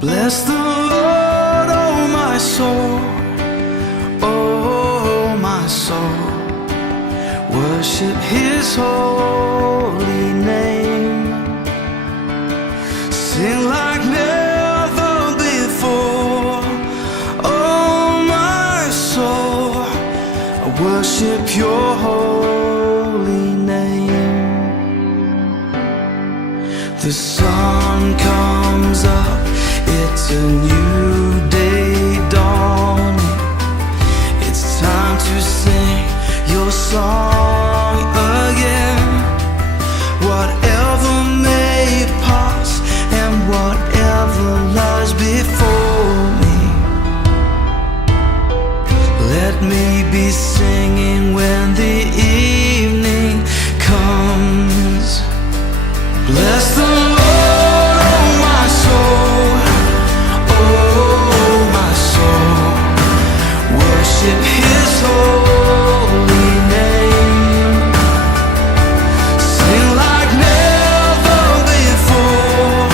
Bless the Lord, oh my soul, oh my soul. Worship His holy name. Sing like never before, oh my soul. I worship Your holy name. The sun comes up, it's a new day dawning. It's time to sing Your song again. Whatever may pass and whatever lies before me, let me be singing when the evening comes. Bless the Lord, oh my soul, oh my soul. Worship His holy name. Sing like never before,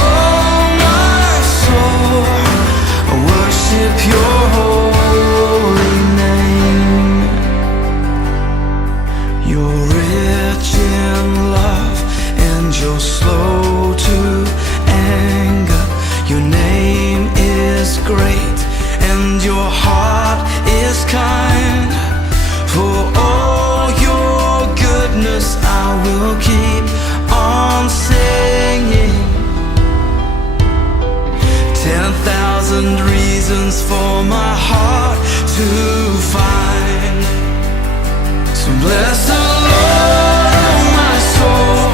oh my soul. I worship Your holy name. You're rich in love and You're slow to anger. Your name is great and Your heart is kind. For all Your goodness I will keep on singing. 10,000 reasons for my heart to find. So bless the Lord, oh my soul,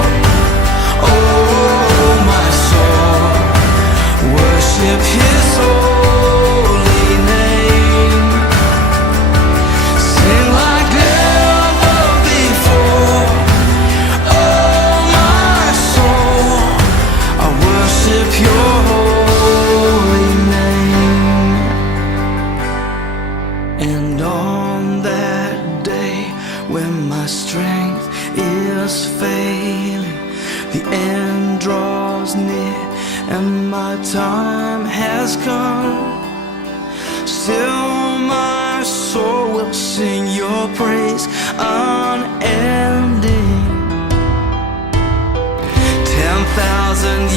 oh my soul. Worship His holy name. Sing like never before, oh my soul. I worship Your holy name. And on that day when my strength is failing, the end draws near and my time has come, still my soul will sing Your praise unending. 10,000